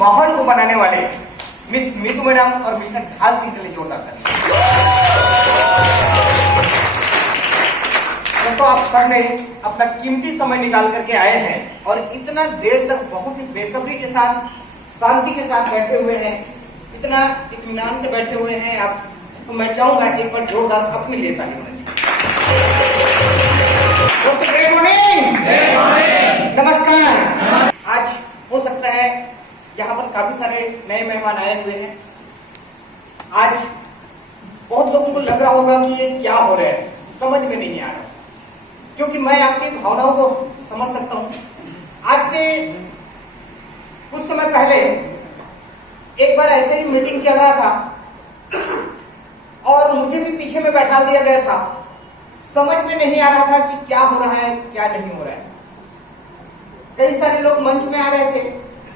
माहौल को बनाने वाले मिस मीतू मैडम और मिस्टर ढाल सिंह के लिए जोरदार तो आप सर ने अपना कीमती समय निकाल करके आए हैं और इतना देर तक बहुत ही बेसब्री के साथ, शांति के साथ बैठे हुए हैं, इतना इत्मीनान से बैठे हुए हैं आप, तो मैं चाहूंगा एक बार जोरदार अपने लिए ताली होनी चाहिए। नमस्कार। आज हो सकता है यहाँ पर काफी सारे नए मेहमान आए हुए हैं। आज बहुत लोगों को लग रहा होगा कि ये क्या हो रहा है, समझ में नहीं आ रहा, क्योंकि मैं आपकी भावनाओं को समझ सकता हूँ। आज से कुछ समय पहले एक बार ऐसे ही मीटिंग चल रहा था और मुझे भी पीछे में बैठा दिया गया था। समझ में नहीं आ रहा था कि क्या हो रहा है, क्या नहीं हो रहा है। कई सारे लोग मंच में आ रहे थे,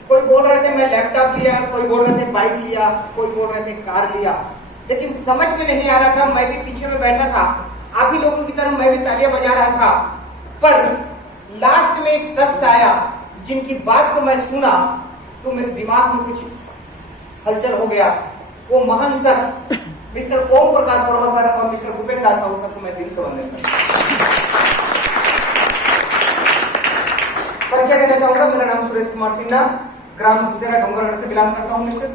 कोई बोल रहे थे मैं लैपटॉप लिया, कोई बोल रहे थे बाइक लिया, कोई बोल रहे थे कार लिया, लेकिन समझ में नहीं आ रहा था। मैं भी पीछे में बैठा था, आप ही लोगों की तरह मैं भी तालियां बजा रहा था। पर लास्ट में एक शख्स आया जिनकी बात को मैं सुना तो मेरे दिमाग में कुछ हलचल हो गया। वो महान शख्स मिस्टर ओम प्रकाश वर्मा सर और मिस्टर भूपेंद्र दास साहू सर को मैं दिल से वंदन करता हूं। परिचय देना चाहूंगा, मेरा नाम सुरेश कुमार सिन्हा, ग्राम दूसरा डोंगरगढ़ से बिलोंग करता हूं मिस्टर।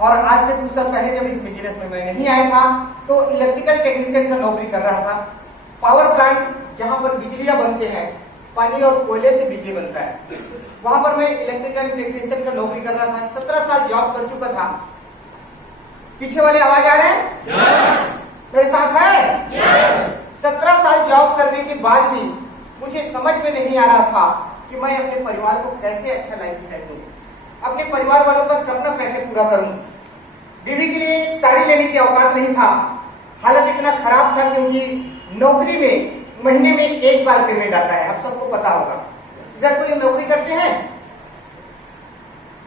और आज से कुछ साल पहले जब इस बिजनेस में मैं नहीं आया था तो इलेक्ट्रिकल टेक्नीशियन का नौकरी कर रहा था। पावर प्लांट जहां पर बिजलियां बनते हैं, पानी और कोयले से बिजली बनता है, वहां पर मैं इलेक्ट्रिकल टेक्नीशियन का नौकरी कर रहा था। 17 साल जॉब कर चुका था। पीछे वाले आवाज आ रहे हैं? yes. मेरे साथ है? yes. 17 साल जॉब करने के बाद भी मुझे समझ में नहीं आ रहा था कि मैं अपने परिवार को कैसे अच्छा लाइफ स्टाइल दूं, अपने परिवार वालों का सपना कैसे पूरा करूं। बीवी के लिए एक साड़ी लेने की औकात नहीं था। हालत इतना खराब था क्योंकि नौकरी में महीने में एक बार पेमेंट आता है, आप सबको पता होगा। इधर कोई नौकरी करते हैं?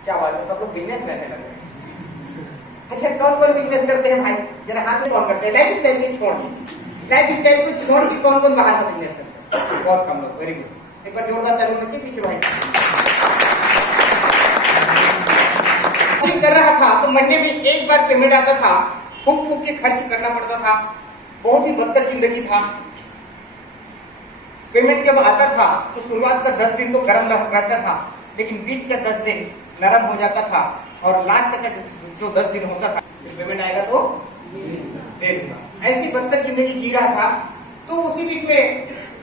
क्या बात है, सब लोग बिजनेस करने लगे। अच्छा, कौन कौन बिजनेस करते हैं भाई, जरा हाथ में कौन करते हैं? लाइफ स्टाइल को छोड़ के, लाइफ स्टाइल को छोड़ के कौन कौन बाहर का बिजनेस करते हैं? बहुत कम लोग। वेरी गुड, एक बार जोरदार ताली होनी चाहिए पीछे भाई। कर रहा था तो महीने में एक बार पेमेंट आता था, फूक फूक के खर्च करना पड़ता था। बहुत ही बदतर जिंदगी था। पेमेंट जब आता था तो शुरुआत का 10 दिन तो गर्म रहता था, लेकिन बीच का 10 दिन नरम हो जाता था और लास्ट का जो 10 दिन होता था पेमेंट आएगा तो दे दूंगा। ऐसी बदतर जिंदगी जी रहा था। तो उसी बीच में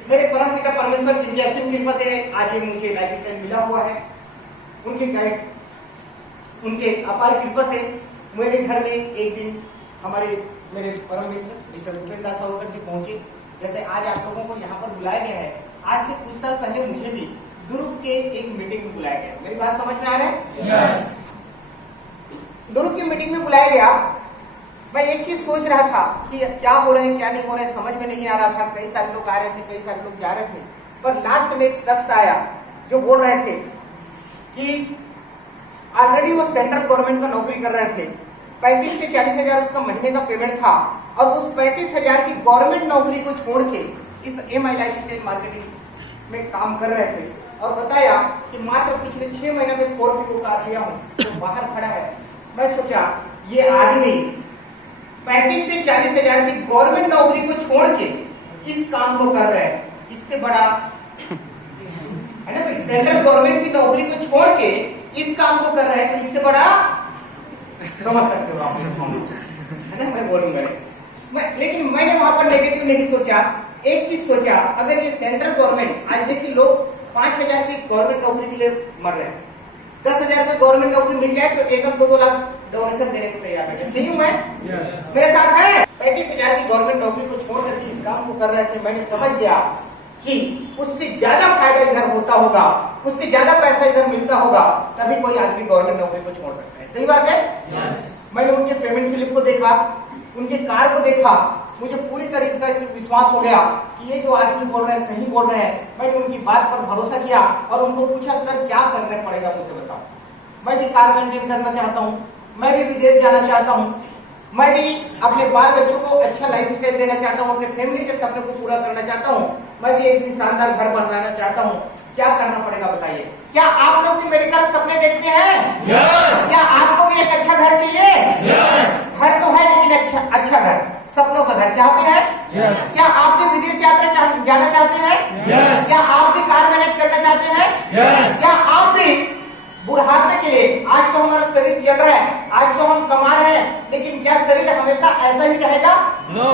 मेरे परम पिता परमेश्वर जी की असीम कृपा से आज ये मुझे लाइफ स्टाइल मिला हुआ है। उनके गाइड, उनके अपार कृपा से मेरे घर में एक दिन मेरे परम मित्र मिस्टर भूपेंद्र दास साहू सर जी पहुंचे। जैसे आज आप लोगों को यहाँ पर बुलाया गया है, आज से कुछ साल पहले मुझे भी दुर्ग के एक मीटिंग में बुलाया गया। मेरी बात समझ में आ रहा है? yes. दुर्ग की मीटिंग में बुलाया गया। मैं एक चीज सोच रहा था कि क्या हो रहा है क्या नहीं हो रहा है, समझ में नहीं आ रहा था। कई सारे लोग आ रहे थे, कई सारे लोग जा रहे थे, पर लास्ट में एक शख्स आया जो बोल रहे थे कि ऑलरेडी वो सेंट्रल गवर्नमेंट का नौकरी कर रहे थे। 35 से 40 हजार उसका महीने का पेमेंट था और उस 35 हजार की गवर्नमेंट नौकरी को छोड़ के इस एमआई लाइफ स्टाइल मार्केटिंग में काम कर रहे थे। और बताया कि मात्र पिछले 6 महीने में 4 फीट उतार लिया हूँ, तो बाहर खड़ा है। मैं सोचा ये आदमी 35 से 40 हजार की गवर्नमेंट नौकरी को छोड़ के इस काम को कर रहे हैं, इससे बड़ा है ना भाई। सेंट्रल गवर्नमेंट की नौकरी को छोड़ के इस काम को कर रहे हैं, तो इससे बड़ा समझ सकते हो आप, है ना। मैं बोलूंगा लेकिन मैंने वहां पर नेगेटिव नहीं सोचा। एक चीज सोचा, अगर ये सेंट्रल गवर्नमेंट, आज देखिए लोग 5,000 की गवर्नमेंट नौकरी के लिए मर रहे हैं, 10,000 की गवर्नमेंट नौकरी मिल जाए तो 1-2 लाख डोनेशन देने को तैयार है। नहीं हूं मैं? yes. मेरे साथ है। 35,000 की गवर्नमेंट नौकरी को छोड़ करके इस काम को कर रहे थे। मैंने समझ गया कि उससे ज्यादा फायदा इधर होता होगा, उससे ज्यादा पैसा इधर मिलता होगा, तभी कोई आदमी गवर्नमेंट नौकरी को छोड़ सकता है। सही बात है? yes. मैंने उनके पेमेंट स्लिप को देखा, उनके कार को देखा, मुझे पूरी तरीके से विश्वास हो गया कि ये जो आदमी बोल रहे हैं सही बोल रहे हैं। मैंने उनकी बात पर भरोसा किया और उनको पूछा, सर क्या करना पड़ेगा मुझे बताओ। मैं भी कार मेंटेन करना चाहता हूँ, मैं भी विदेश जाना चाहता हूँ, मैं भी अपने बाल बच्चों को अच्छा लाइफ स्टाइल देना चाहता हूँ, अपने फैमिली के सपने को पूरा करना चाहता हूँ, मैं भी एक दिन शानदार घर बनवाना चाहता हूँ। क्या करना पड़ेगा बताइए? क्या आप लोग भी मेरी तरह सपने देखते हैं? यस। क्या आपको भी एक अच्छा घर चाहिए? यस। घर तो है लेकिन अच्छा घर, सपनों का घर चाहते हैं? यस। क्या आप भी विदेश यात्रा जाना चाहते हैं? यस। क्या आप भी कार मैनेज करना चाहते हैं? यस। क्या आप भी बुढ़ापे के लिए, आज तो हमारा शरीर चल रहा है, आज तो हम कमा रहे हैं, लेकिन क्या शरीर हमेशा ऐसा ही रहेगा? नो।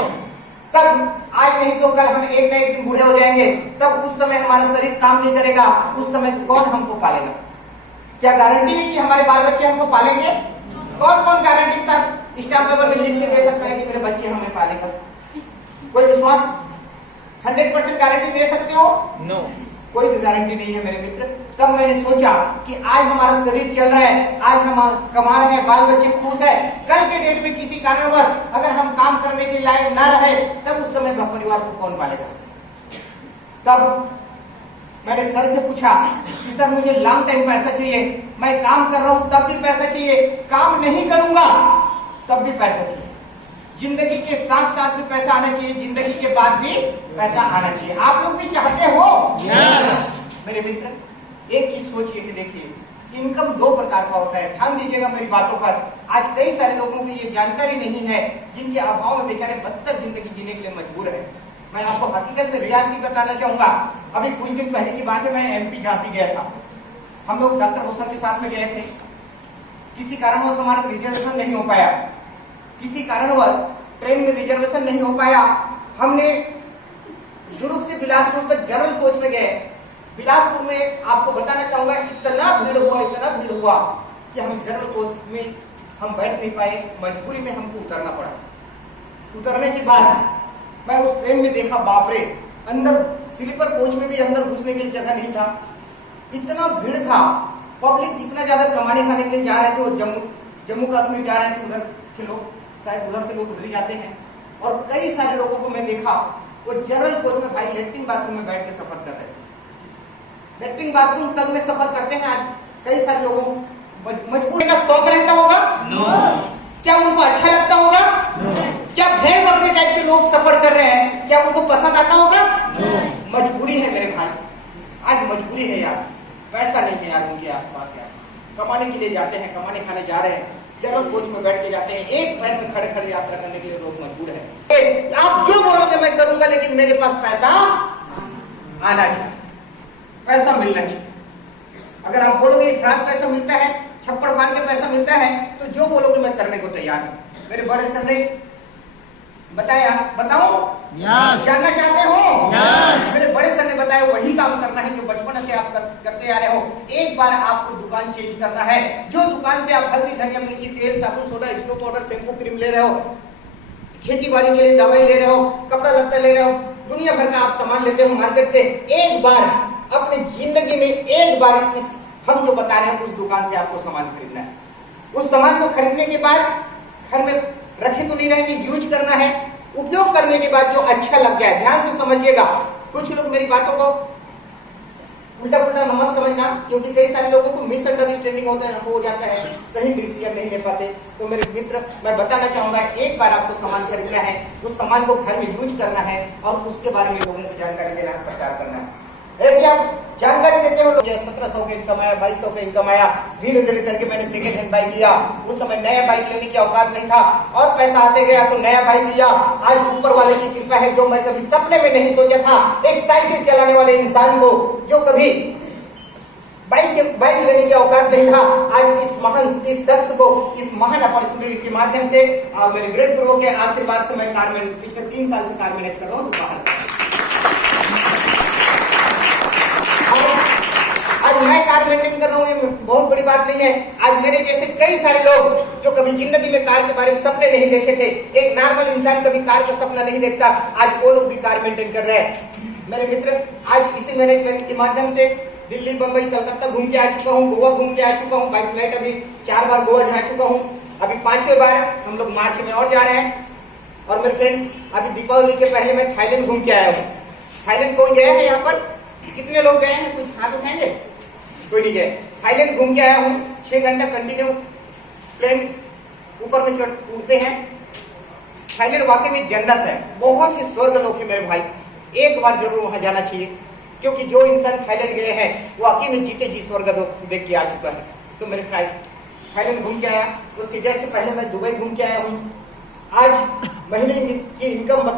तब आज नहीं तो कल हम एक न एक दिन बूढ़े हो जाएंगे, तब उस समय हमारा शरीर काम नहीं करेगा, उस समय कौन हमको पालेगा? क्या गारंटी है कि हमारे बाल बच्चे हमको पालेंगे? कौन कौन गारंटी के साथ स्टाम्प पेपर में लिख के दे सकता है कि मेरे बच्चे हमें पालेगा? कोई विश्वास 100% गारंटी दे सकते हो? नो। कोई भी गारंटी नहीं है मेरे मित्र। तब मैंने सोचा कि आज हमारा शरीर चल रहा है, आज हम कमा रहे हैं, बाल बच्चे खुश है, कल के डेट में किसी कारणवश अगर हम काम करने के लायक ना रहे, तब उस समय परिवार को कौन पालेगा? तब मैंने सर से पूछा कि सर मुझे लॉन्ग टाइम पैसा चाहिए, मैं काम कर रहा हूं तब भी पैसा चाहिए, काम नहीं करूंगा तब भी पैसा चाहिए, जिंदगी के साथ साथ भी पैसा आना चाहिए, जिंदगी के बाद भी पैसा आना चाहिए। आप लोग भी चाहते हो? यस। मेरे मित्र, एक चीज सोचिए कि देखिए, इनकम दो प्रकार का होता है, ध्यान दीजिएगा मेरी बातों पर। आज कई सारे लोगों को ये जानकारी नहीं है, जिनके अभाव में बेचारे बदतर जिंदगी जीने के लिए मजबूर है। मैं आपको हकीकत में रियलिटी बताना चाहूंगा। अभी कुछ दिन पहले की बात है, मैं एमपी झांसी गया था। हम लोग डॉक्टर रोशन के साथ में गए थे। किसी कारणवश हमारा रिजर्वेशन नहीं हो पाया, किसी कारणवश ट्रेन में रिजर्वेशन नहीं हो पाया। हमने दुर्ग से बिलासपुर तक जनरल कोच में गए। बिलासपुर में आपको बताना चाहूंगा, इतना भीड़ हुआ कि हम जनरल कोच में हम बैठ नहीं पाए, मजबूरी में हमको उतरना पड़ा। उतरने के बाद मैं उस ट्रेन में देखा, बाप रे, अंदर स्लीपर कोच में भी अंदर घुसने के लिए जगह नहीं था, इतना भीड़ था। पब्लिक इतना ज्यादा कमाने खाने के लिए जा रहे थे, वो जम्मू कश्मीर जा रहे थे, उधर के लोग, शायद उधर के लोग उधर ही जाते हैं। और कई सारे लोगों को मैं देखा, वो जनरल कोच में भाई लेट्रिन बाथरूम में बैठ के सफर कर रहे थे। लेट्रिन बाथरूम तक में सफर करते हैं आज कई सारे लोगों मजबूरी का शौक रहता होगा? नो। क्या उनको अच्छा लगता होगा? नो। क्या भेड़ बकरे टाइप के लोग सफर कर रहे हैं, क्या उनको पसंद आता होगा? नो। मजबूरी है मेरे भाई, आज मजबूरी है यार, पैसा नहीं है यार उनके पास यार, कमाने के लिए जाते हैं, कमाने खाने जा रहे हैं, जनरल कोच में बैठ के जाते हैं, एक पैर में खड़े खड़े यात्रा करने के लिए लोग मजबूर है। आप जो बोलोगे मैं करूंगा, लेकिन मेरे पास पैसा आना चाहिए, पैसा मिलना चाहिए। अगर आप बोलोगे फ्रांस पैसा मिलता है, छप्पड़ फाड़ के पैसा मिलता है, तो जो बोलोगे मैं करने को तैयार हूं। मेरे बड़े सर ने बताया, बताओ यस। जानना चाहते हो? यस। मेरे बड़े सर ने बताया वही काम करना है जो बचपन से आप करते आ रहे हो। एक बार आपको दुकान चेंज करना है, जो दुकान से आप हल्दी धनिया मिर्ची तेल साबुन soda snow powder shampoo cream ले रहे हो, खेती बाड़ी के लिए दवाई ले रहे हो, कपड़ा लत्ता ले रहे हो, दुनिया भर का आप सामान लेते हो मार्केट से, एक बार अपनी जिंदगी में एक बार इस हम जो बता रहे हैं उस दुकान से आपको सामान खरीदना है। उस सामान को खरीदने के बाद घर में रखे तो नहीं रहेंगे, यूज करना है। उपयोग करने के बाद जो अच्छा लग जाए, ध्यान से समझिएगा। कुछ लोग मेरी बातों को उल्टा पुल्टा नमक समझना, क्योंकि कई सारे लोगों को मिसअंडरस्टैंडिंग हो जाता है, सही डिसीजन नहीं ले पाते। तो मेरे मित्र, मैं बताना चाहूंगा, एक बार आपको सामान खरीदना है, उस सामान को घर में यूज करना है और उसके बारे में लोगों को जानकारी देना है, प्रचार करना है। यदि आप जानकारी देते हो, 1700 का इनकम आया, 2200 का इनकम आया, धीरे धीरे करके मैंने सेकेंड हैंड बाइक लिया। उस समय नया बाइक लेने की औकात नहीं था और पैसा आते गया तो नया बाइक लिया। आज ऊपर वाले की कृपा है, जो मैं कभी सपने में नहीं सोचा था, एक साइकिल चलाने वाले इंसान को, जो कभी बाइक लेने की औकात नहीं था, आज इस शख्स को इस महान अपॉर्चुनिटी के माध्यम से मेरे ग्रेट गुरुओं के आशीर्वाद से मैं पिछले 3 साल से कार मैनेज कर रहा हूँ बाहर। आज मैं कार मेंटेन कर रहा हूँ, ये बहुत बड़ी बात नहीं है। आज मेरे जैसे कई सारे लोग जो कभी जिंदगी में कार के बारे में सपने नहीं देखे थे, एक नॉर्मल इंसान कभी कार का सपना नहीं देखता, आज वो लोग भी कार मेंटेन कर रहे हैं। मेरे मित्र, आज इसी मैनेजमेंट के माध्यम से दिल्ली, बंबई, कलकत्ता घूम के आ चुका हूँ, गोवा घूम के आ चुका हूँ, बाई फ्लाइट अभी 4 बार गोवा जा चुका हूँ, अभी 5वें बार हम लोग मार्च में और जा रहे हैं। और मेरे फ्रेंड्स, अभी दीपावली के पहले मैं थाईलैंड घूम के आया हूँ। थाईलैंड कौन गया है यहाँ पर? कितने लोग गए हैं? कुछ हाथ उठाएंगे? कोई नहीं गए। थाईलैंड घूम के आया हूँ, 6 घंटा कंटिन्यू प्लेन ऊपर में उड़ते हैं। थाईलैंड वाकई में जन्नत है, बहुत ही स्वर्ग लोक है मेरे भाई, एक बार जरूर वहां जाना चाहिए। क्योंकि जो इंसान थाईलैंड गए हैं वो वाकई में जीते जी स्वर्ग देख के आ चुका है। तो मेरे थाईलैंड घूम के आया, उसके जस्ट पहले मैं दुबई घूम के आया हूँ। आज महीने की इनकम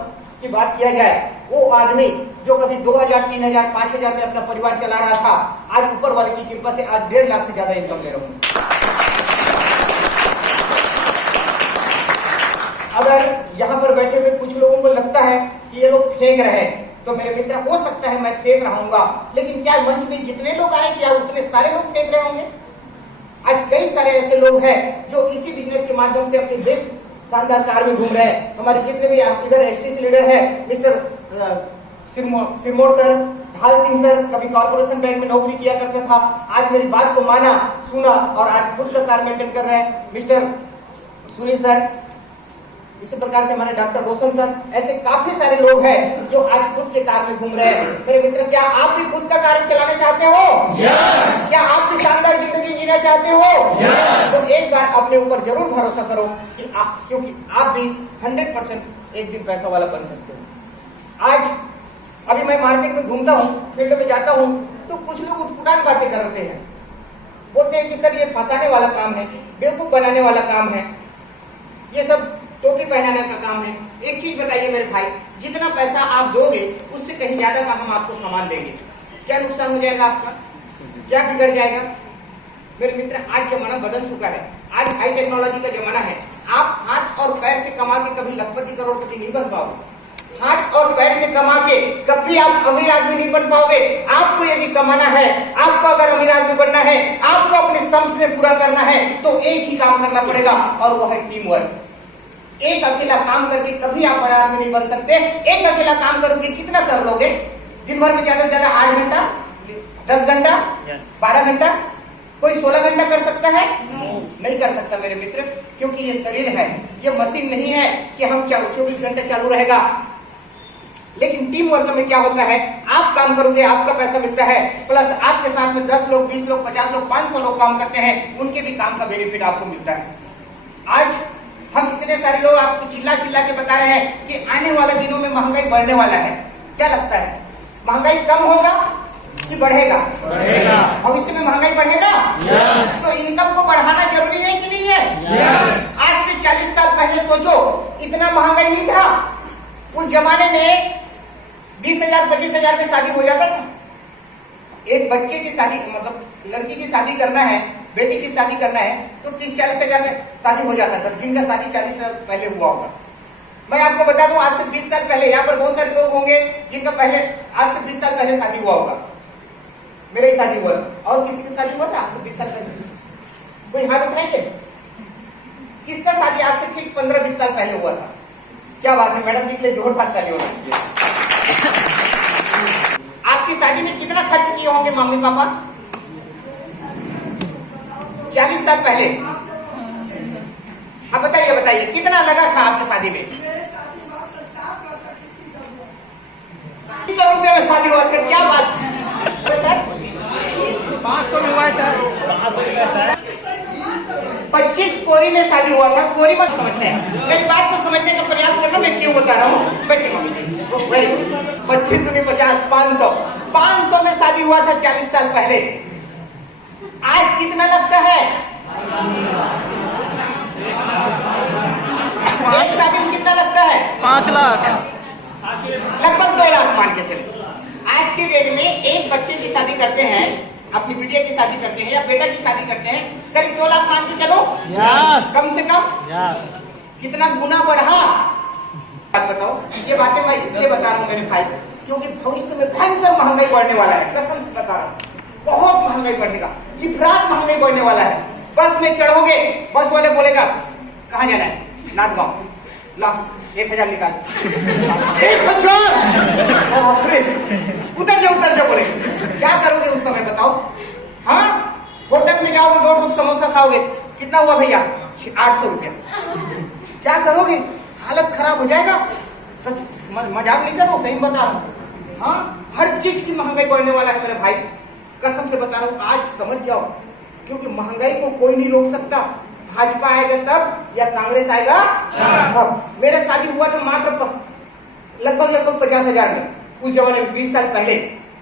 की बात किया जाए, वो आदमी जो कभी 2000, 3000, 5000 में अपना परिवार चला रहा था, आज ऊपर वाले की कृपा से आज 1.5 लाख से ज्यादा इनकम ले रहा हूँ। अगर यहाँ पर बैठे हुए कुछ लोगों को लगता है कि ये लोग फेंक रहे हैं, तो मेरे मित्र हो सकता है मैं फेंक रहूंगा, लेकिन क्या मंच में जितने लोग आए क्या उतने सारे लोग फेंक रहे होंगे? आज कई सारे ऐसे लोग हैं जो इसी बिजनेस के माध्यम से अपनी बेस्ट शानदार कार में घूम रहे हैं। हमारे जितने भी आप इधर एसटीसी लीडर है, मिस्टर सिरमौर सर, ढाल सिंह सर, कभी कॉर्पोरेशन बैंक में नौकरी किया करता था, आज मेरी बात को माना, सुना और आज खुद का कार मेंटेन कर रहे हैं। मिस्टर सुनील सर, इसी प्रकार से हमारे डॉक्टर रोशन सर, ऐसे काफी सारे लोग हैं जो आज खुद के कार में घूम रहे हैं। मेरे मित्र, क्या आप भी खुद का कार चलाना चाहते हो? यस। क्या आप भी शानदार जिंदगी जीना चाहते हो? यस। तो एक बार अपने ऊपर जरूर भरोसा करो कि क्योंकि आप भी 100% एक दिन पैसा वाला बन सकते हो। आज अभी मैं मार्केट में घूमता हूँ, फील्ड में जाता हूँ, तो कुछ लोग उठपुटान बातें करते हैं, बोलते हैं कि सर ये फंसाने वाला काम है, बेवकूफ बनाने वाला काम है, ये सब टोपी पहनाने का काम है। एक चीज बताइए मेरे भाई, जितना पैसा आप दोगे उससे कहीं ज्यादा का हम आपको सामान देंगे, क्या नुकसान हो जाएगा आपका? क्या बिगड़ जाएगा? मेरे मित्र, आज जमाना बदल चुका है, आज हाई टेक्नोलॉजी का जमाना है। आप हाथ और पैर से कमा के कभी लखपति करोड़पति नहीं बन पाओगे। हाथ और पैर से कमा के कभी आप अमीर आदमी नहीं बन पाओगे। आपको यदि कमाना है, आपको अगर अमीर आदमी बनना है, आपको अपने सपने पूरा करना है, तो एक ही काम करना पड़ेगा और वो है टीम वर्क। एक अकेला काम करके कभी आप बड़ा आदमी नहीं बन सकते। एक अकेला काम करोगे कितना कर लोगे? दिन भर में ज्यादा से ज्यादा 8 घंटा, 10 घंटा, 12 घंटा, कोई 16 घंटा कर सकता है? नहीं कर सकता मेरे मित्र, क्योंकि ये शरीर है, ये मशीन नहीं है कि हम 24 घंटे चालू रहेगा। लेकिन टीम वर्क में क्या होता है, आप काम करोगे, आपका पैसा मिलता है, प्लस आपके साथ में 10 लोग, 20 लोग, 50 लोग, 500 लोग काम करते हैं, उनके भी काम का बेनिफिट आपको मिलता है। आज हम इतने सारे लोग आपको चिल्ला चिल्ला के बता रहे हैं कि आने वाले दिनों में महंगाई बढ़ने वाला है। क्या लगता है, महंगाई कम होगा कि बढ़ेगा? बढ़ेगा। भविष्य में महंगाई बढ़ेगा? यस। तो इनकम को बढ़ाना जरूरी है कि नहीं है? यस। आज से 40 साल पहले सोचो, इतना महंगाई नहीं था। उस जमाने में 20,000, 25,000 में शादी हो जाता था। एक बच्चे की शादी, मतलब लड़की की शादी करना है, बेटी की शादी करना है, तो 30-40 हजार में शादी हो जाता था, जिनका शादी 40 साल पहले हुआ होगा। मैं आपको बता दूं, आज से 20 साल पहले यहाँ पर बहुत सारे लोग होंगे जिनका पहले आज से 20 साल पहले शादी हुआ होगा। मेरा ही शादी हुआ था, और किसी की शादी हुआ था आज से 20 साल पहले? कोई हाथ उठाएंगे? किसका शादी आज से ठीक 15-20 साल पहले हुआ था? क्या बात है मैडम जी के लिए जोरदार ताली होना चाहिए। आपकी शादी में कितना खर्च किए होंगे मम्मी पापा 40 साल पहले? हाँ बताइए बताइए, कितना लगा था आपकी शादी में? 100 रुपये में शादी हुआ था। क्या बात सर? 500 में हुआ सर। 25 कोरी में शादी हुआ था। कोरी मत समझते हैं, मेरी बात को समझने का प्रयास करना, मैं क्यों बता रहा हूँ। बैठे वेरी गुड। 25 दूनी 50, 500 में शादी हुआ था 40 साल पहले। आज कितना लगता है? एक शादी में कितना लगता है? 5 लाख। लगभग 2 लाख मान के चलिए। आज के डेट में एक बच्चे की शादी करते हैं, अपनी बिटिया की शादी करते हैं या बेटा की शादी करते हैं, करीब 2 लाख मान के चलो। यस। कम से कम कितना गुना बढ़ा? बात बताओ। ये बातें मैं इसलिए बता रहा हूँ मेरे भाई, क्योंकि भविष्य में भयंकर महंगाई बढ़ने वाला है। कसम से बता रहा हूँ, बहुत महंगाई बढ़ेगा, इफरात महंगाई बढ़ने वाला है। बस में चढ़ोगे, बस वाले बोलेगा कहाँ जाना है? नाथगांव। ला 1000 निकाल। 1000 उतर जाओ बोले। क्या करोगे उस समय बताओ? हाँ, होटल में जाओगे, 2 ठोक समोसा खाओगे, कितना हुआ भैया? 800 रुपया। क्या करोगे? हालत खराब हो जाएगा। सच मजाक नहीं कर रहा हूँ, सही बता रहा हूँ। हाँ, हर चीज की महंगाई बढ़ने वाला है मेरे भाई, कसम से बता रहा हूँ। आज समझ जाओ, क्योंकि महंगाई को कोई नहीं रोक सकता। भाजपा आएगा तब या कांग्रेस आएगा तब। मेरा शादी हुआ था मात्र लगभग 50,000 में, उस जमाने में 20 साल पहले।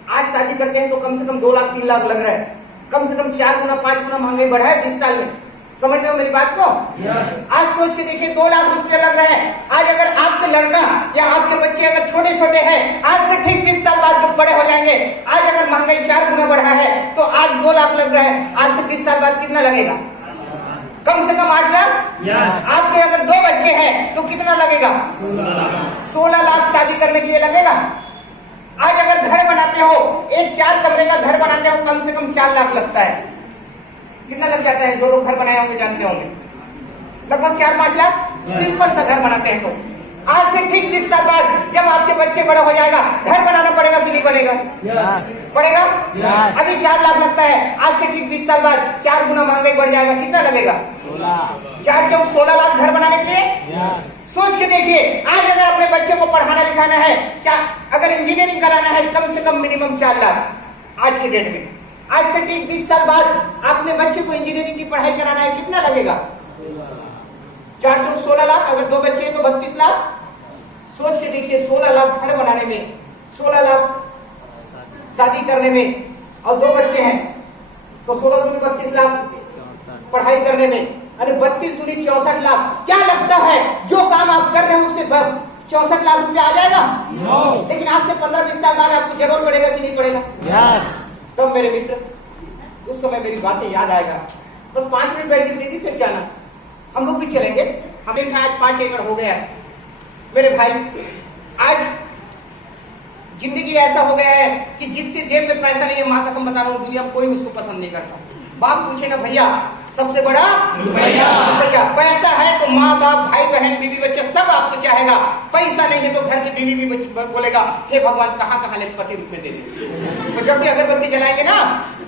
आज शादी करते हैं तो कम से कम 2 लाख 3 लाख लग रहा है, कम से कम 4 गुना 5 गुना महंगाई बढ़ा है 20 साल में। समझ रहे हो मेरी बात को? आज सोच के देखिए 2 लाख रुपए लग रहे हैं। आज अगर आपके लड़का या आपके बच्चे अगर छोटे छोटे हैं, आज से ठीक 20 साल बाद जब बड़े हो जाएंगे, आज अगर महंगाई 4 गुना बढ़ा है तो आज 2 लाख लग रहा है, आज से 20 साल बाद कितना लगेगा? कम से कम 8 लाख। आपके अगर 2 बच्चे हैं तो कितना लगेगा? 16 लाख शादी करने के लिए लगेगा। आज अगर घर बनाते हो, एक 4 कमरे का घर बनाते हो, कम से कम 4 लाख लगता है। कितना लग जाता है? जो लोग घर बनाए होंगे जानते होंगे, लगभग 4-5 लाख सिंपल सा घर बनाते हैं। तो आज से ठीक 20 साल बाद जब आपके बच्चे बड़ा हो जाएगा, घर बनाना पड़ेगा कि नहीं बनेगा? पड़ेगा। अभी 4 लाख लगता है, आज से ठीक 20 साल बाद 4 गुना महंगाई बढ़ जाएगा, कितना लगेगा? 4 चौक 16 लाख घर बनाने के लिए। सोच के देखिए, आज अगर अपने बच्चे को पढ़ाना लिखाना है, अगर इंजीनियरिंग कराना है, कम से कम मिनिमम 4 लाख आज के डेट में। आज से ठीक 20 साल बाद अपने बच्चे को इंजीनियरिंग की पढ़ाई कराना है, कितना लगेगा? 4 चौक 16 लाख। अगर 2 बच्चे हैं तो 32 लाख। सोच के देखिए, 16 लाख घर बनाने में, 16 लाख शादी करने में, और 2 बच्चे हैं तो 16 दूनी 32 लाख पढ़ाई करने में, अरे 32 दूनी 64 लाख। क्या लगता है जो काम आप कर रहे हैं उससे 64 लाख रुपया आ जाएगा? लेकिन आज से 15-20 साल बाद आपको जरूरत पड़ेगा कि नहीं पड़ेगा? तब मेरे मित्र, उस समय मेरी बातें याद आएगा। बस 5 मिनट बैठ के दीदी फिर जाना, हम लोग भी चलेंगे। हमें था आज 5 एकड़ हो गया है। मेरे भाई, आज जिंदगी ऐसा हो गया है कि जिसके जेब में पैसा नहीं है, माँ कसम बता रहा हूँ, दुनिया कोई उसको पसंद नहीं करता। बाप पूछे ना भैया, सबसे बड़ा भैया। पैसा है तो माँ बाप भाई बहन बीवी बच्चे सब आपको चाहेगा। पैसा नहीं है तो घर के बीवी भी बोलेगा, हे भगवान कहाँ कहाँ ले पति रूप में दे दे। तो जब भी अगरबत्ती जलाएंगे ना,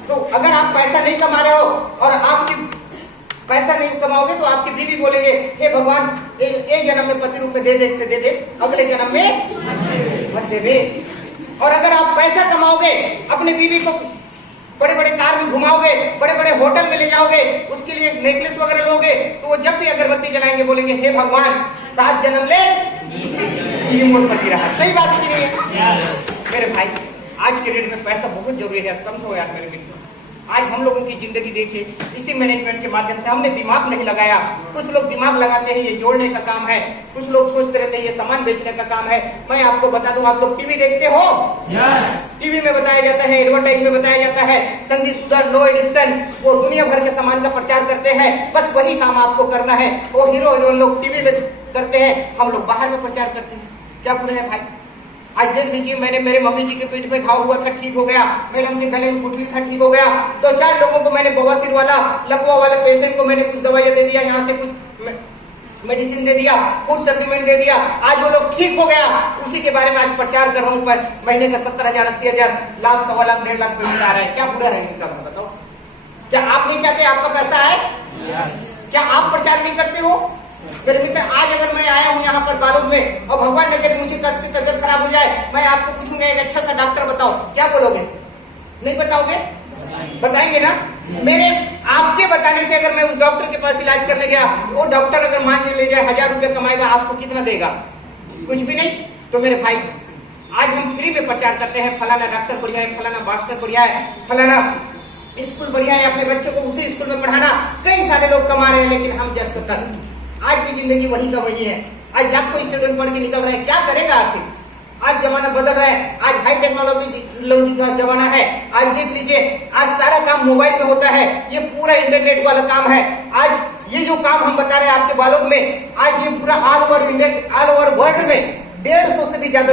तो अगर आप पैसा नहीं कमा रहे हो और आपकी पैसा नहीं कमाओगे तो आपकी बीवी बोलेंगे, हे भगवान एक जन्म में पति रूप में दे दे, अगले जन्म में मत दे दे। और अगर आप पैसा कमाओगे, अपने बीवी को बड़े बड़े कार में घुमाओगे, बड़े बड़े होटल में ले जाओगे, उसके लिए नेकलेस वगैरह लोगे, तो वो जब भी अगरबत्ती जलाएंगे बोलेंगे, हे भगवान 7 जन्म ले ये मोर पति रहा। सही बात है कि नहीं है? मेरे भाई, आज के डेट में पैसा बहुत जरूरी है, समझो यार मेरे मित्र। आज हम लोगों की जिंदगी देखिए, इसी मैनेजमेंट के माध्यम से हमने दिमाग नहीं लगाया। कुछ लोग दिमाग लगाते हैं, ये जोड़ने का काम है। कुछ लोग सोचते रहते हैं ये सामान बेचने का काम है। मैं आपको बता दूं, आप लोग टीवी देखते हो? टीवी में बताया जाता है, एडवर्टाइज में बताया जाता है, संधिशुदा, नो एडिक्शन, वो दुनिया भर के सामान का प्रचार करते हैं। बस वही काम आपको करना है। वो हीरो हीरोइन लोग टीवी में करते हैं, हम लोग बाहर में प्रचार करते हैं। क्या बुरा है भाई? आज देख लीजिए, मैंने मेरे मम्मी जी के पेट में घाव हुआ था, ठीक हो गया। मैडम के गले में गुठली था, ठीक हो गया। 2-4 लोगों को मैंने बवासीर वाला, लकवा वाले पेशेंट को मैंने कुछ दवाइयां दे दिया, यहाँ से कुछ मेडिसिन दे दिया, फूड सप्लीमेंट दे दिया, आज वो लोग ठीक हो गया। उसी के बारे में आज प्रचार कर रहा हूँ। पर महीने का 70,000, 80,000, लाख, 1.25 लाख, 1.5 लाख पेमेंट आ रहा है। क्या बुरा है इनका? बताओ, क्या आप नहीं चाहते आपका पैसा आए? क्या आप प्रचार नहीं करते हो? मेरे मित्र, आज अगर मैं आया हूँ यहाँ पर बालोद में और भगवान ने अगर मुझे कष्ट की तबियत खराब हो जाए, मैं आपको पूछूंगा एक अच्छा सा डॉक्टर बताओ, क्या बोलोगे? नहीं बताओगे? बताएंगे ना? मेरे आपके बताने से अगर मैं उस डॉक्टर के पास इलाज करने गया, वो डॉक्टर अगर मान के ले जाए 1000 रुपये कमाएगा, आपको कितना देगा? कुछ भी नहीं। तो मेरे भाई, आज हम फ्री में प्रचार करते हैं, फलाना डॉक्टर बढ़िया है, फलाना मास्टर बढ़िया है, फलाना स्कूल बढ़िया है, अपने बच्चों को उसी स्कूल में पढ़ाना। कई सारे लोग कमा रहे हैं, लेकिन हम जैसे 10 आज भी जिंदगी वही का वही है। आज लाखों स्टूडेंट पढ़ के निकल रहे हैं, क्या करेगा आखिर? आज जमाना बदल रहा है, आज हाई टेक्नोलॉजी का जमाना है। आज देख लीजिए, आज सारा काम मोबाइल में होता है, ये पूरा इंटरनेट वाला काम है। आज ये जो काम हम बता रहे हैं आपके बालोद में, आज ये पूरा all over India, all over world में 150 से भी ज्यादा